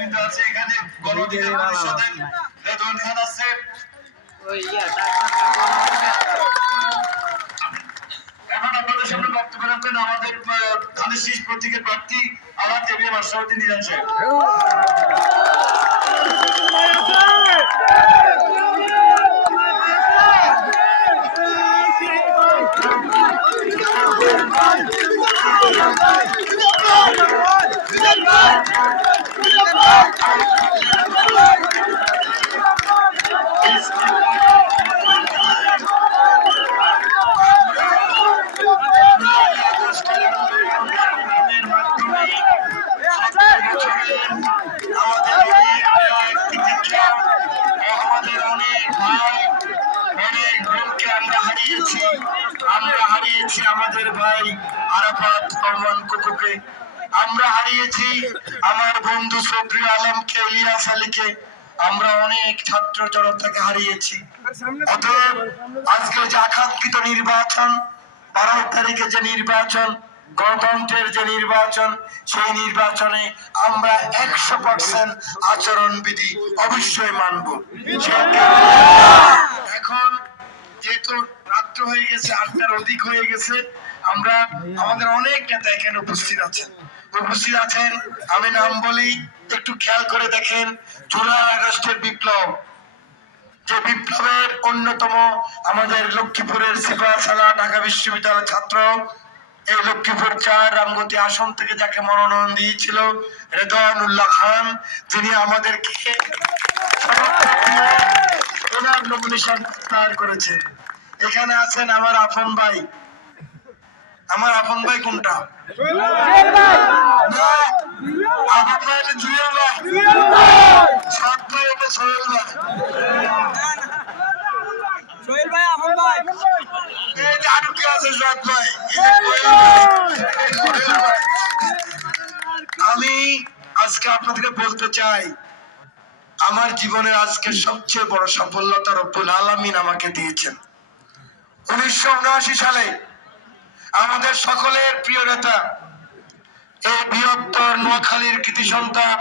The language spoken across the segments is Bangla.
নেতৃবৃন্দ আছে এখানে, গণঅধিকার পরিষদের রেদওয়ান খান আছে, এখন আপনাদের সামনে বক্তব্য রাখবেন আমাদের ধানের শীষ প্রতীকের প্রার্থী আলাদ এবিএম আশরাফুদ্দিন নিজাম সাহেব। আমরা হারিয়েছি আমাদের ভাই আরাফাত রহমান কুকুকে, আমরা হারিয়েছি আমার বন্ধু সদরুল আলমকে, ইলিয়াস আলীকে, আমরা অনেক ছাত্র জনতাকে হারিয়েছি। অতএব আজকে যে আকাঙ্ক্ষিত নির্বাচন, 12 তারিখে যে নির্বাচন, গণতন্ত্রের যে নির্বাচন, সেই নির্বাচনে আমরা 100% আচরণবিধি অবশ্যই মানব। এখন যেহেতু রাত্র হয়ে গেছে, 8টার অধিক হয়ে গেছে, আমরা আমাদের অনেক নেতা এখানে উপস্থিত আছেন। আমি নাম বলি, একটু খেয়াল করে দেখেন। জুলাই আগস্টের বিপ্লব, যে বিপ্লবের অন্যতম আমাদের লক্ষ্মীপুরের সিপাহসালা ঢাকা বিশ্ববিদ্যালয়ের ছাত্র, এই লক্ষ্মীপুর 4 রামগতি আসন থেকে যাকে মনোনয়ন দিয়েছিল রেদওয়ানুল্লাহ খান, যিনি আমাদেরকে ওনার নমিনেশন প্রত্যাহার করেছেন। এখানে আছেন আমার আপন ভাই। আমার আপন ভাই কোনটা? আপন ভাই জুয়েল ভাই, সৎ ভাই এটা সোহেল ভাই। সোহেল ভাই আপন ভাই, এই যে আরো কে আছে সৎ ভাই। আমি আজকে আপনাদেরকে বলতে চাই, আমার জীবনের আজকে সবচেয়ে বড় সফলতা রব্বুল আলামিন আমাকে দিয়েছেন। 1979 সালে আমাদের সকলের প্রিয় নেতা, এই বৃহত্তর নোয়াখালীর কৃতি সন্তান,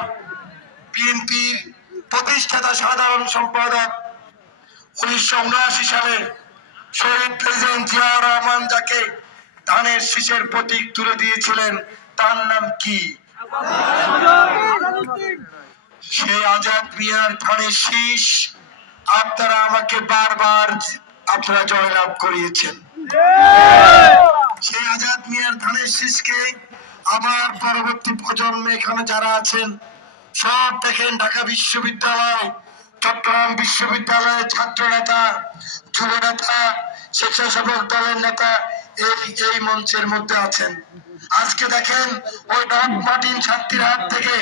বিএনপির প্রতিষ্ঠাতা সাধারণ সম্পাদক, 1979 সালে শহীদ প্রেসিডেন্ট জিয়াউর রহমান যাকে ধানের শীষের প্রতীক তুলে দিয়েছিলেন, তার নাম কি? সেই আজাদ মিয়ার ধানের শীষ আপনারা আমাকে বারবার আপনারা জয়লাভ করিয়েছেন। সেই আজাদ মিয়ার ধানের শীষকে আবার পরবর্তী প্রজন্মে এখানে যারা আছেন সব দেখেন, ঢাকা বিশ্ববিদ্যালয়, চট্টগ্রাম বিশ্ববিদ্যালয়ের ছাত্র নেতা, যুব নেতা, স্বেচ্ছাসেবক দলের নেতা এই মঞ্চের মধ্যে আছেন। আজকে দেখেন ওই মার্টিন ছাত্রীর হাত থেকে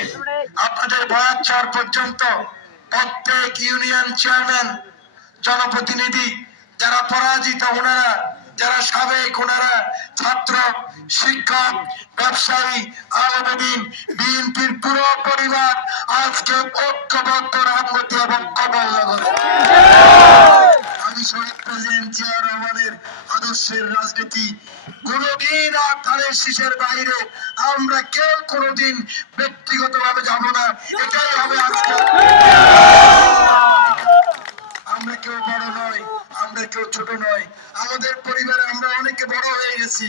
আপনাদের বয়াচ্চার পর্যন্ত প্রত্যেক ইউনিয়ন চেয়ারম্যান, জনপ্রতিনিধি, যারা পরাজিত ওনারা, যারা সাবেক ওনারা, ছাত্র, শিক্ষক, ব্যবসায়ী, আলেমদিন, বিএনপির পুরো পরিবার আজকে ঐক্যবদ্ধ রামগতি এবং কমলনগরে। আমি শহীদ প্রেসিডেন্ট জিয়াউর রহমানের আদর্শের রাজনীতি কোনদিন আর ধানের শীষের বাইরে আমরা কেউ কোনদিন ব্যক্তিগতভাবে যাব না। এটাই হবে আজকে। আমরা কেউ বড় নয়, আমরা কেউ ছোট নয়। আমাদের পরিবারে আমরা অনেকে বড় হয়ে গেছি,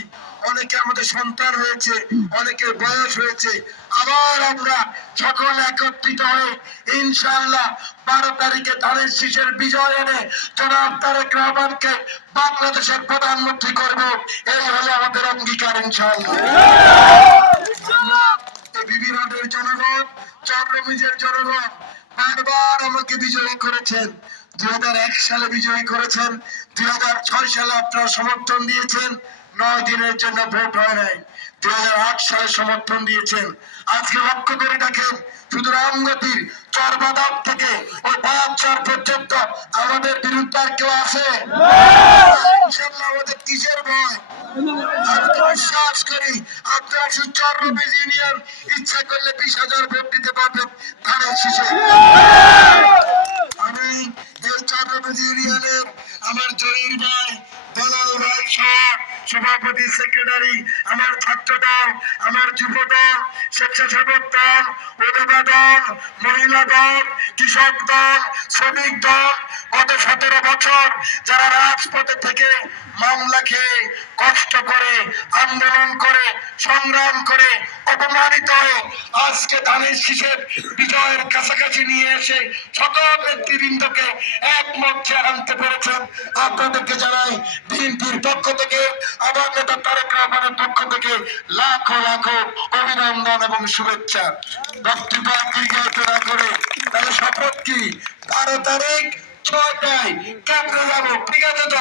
অনেকে আমাদের সন্তান হয়েছে, অনেকের বয়স হয়েছে। আবার আমরা সকল একত্রিত হয়ে ইনশাআল্লাহ 12 তারিখে ধানের শীষের বিজয় এনে জনাব তারেক রহমানকে বাংলাদেশের প্রধানমন্ত্রী করব। এই হলো আমাদের অঙ্গীকার ইনশাআল্লাহ। বিবি রোডের জনগণ, চন্দ্রমিজের জনগণ বারবার আমাকে বিজয়ী করেছেন। 2001 সালে বিজয়ী করেছেন, 2006 সালে আপনারা সমর্থন দিয়েছেন, 9 দিনের জন্য ভোট হয় নাই। 2008 সালে সমর্থন দিয়েছেন। আজকে লক্ষ্য করে দেখেন, শুধু রামগতির চরবাদাম থেকে ওই বায়াচ্চার পর্যন্ত আমাদের বিরুদ্ধে আর কেউ আছে? ইনশাআল্লাহ আমাদের কিসের ভয়? আমি তো বিশ্বাস করি আপনারা শুধু চরবিজ ইউনিয়ন ইচ্ছা করলে 20,000 ভোট দিতে পারবেন ধানের শীষে। আমি এই চরবিজ ইউনিয়নের আমার জহির ভাই, দলাল ভাই সহ সভাপতি সেক্রেটারি, আমার ছাত্র দল, আমার যুব দল, স্বেচ্ছাসেবক দল, উদ্যোক্তা দল, মহিলা দল, কৃষক দল, শ্রমিক দল, গত 17 বছর যারা রাজপথে থেকে মামলা খেয়ে কষ্ট করে আন্দোলন করে সংগ্রাম করে অপমানিত হয়ে আজকে ধানের শীষের বিজয়ের কাছাকাছি নিয়ে এসে সকল নেতৃবৃন্দকে এক মঞ্চে আনতে পেরেছেন, আপনাদেরকে জানাই বিএনপির পক্ষ থেকে, আমার নেতা তারেক রহমানের পক্ষ থেকে লাখো লাখো অভিনন্দন এবং শুভেচ্ছা। বক্তব্য দীর্ঘায়িত না করে তাহলে শপথ কি 12 তারিখ 6টায় কেন্দ্রে যাবো, ঠিক আছে তো?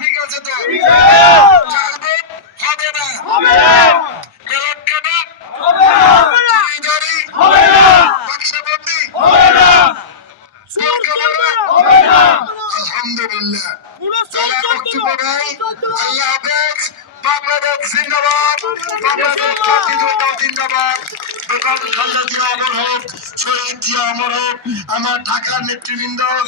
ঠিক আছে তো? যাবো, হবে না? এলাকাটা চুরিদারি, বাক্সবন্দি, আলহামদুলিল্লাহ। তাহলে বক্তব্য নাই, আল্লাহ হাফেজ। বাংলাদেশ জিন্দাবাদ, বাংলাদেশ জাতীয়তাবাদী জিন্দাবাদ। বেগম খালেদা জিয়া অমর হোক, শহীদ জিয়া অমর হোক। আমার ঢাকার নেতৃবৃন্দ